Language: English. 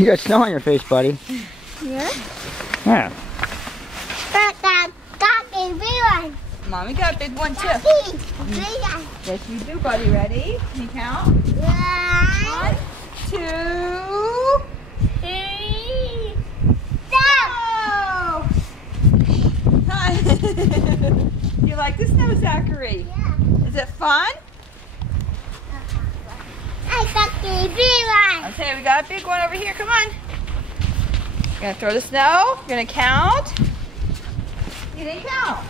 You got snow on your face, buddy. Yeah? Yeah. Got a big one. Mommy got a big one too. Big one. Yes, you do, buddy. Ready? Can you count? 1, 2, 3, go! Hi. You like the snow, Zachary? Yeah. Is it fun? I got a big one. Okay, we got a big one over here. Come on. You're gonna throw the snow. You're gonna count. You didn't count.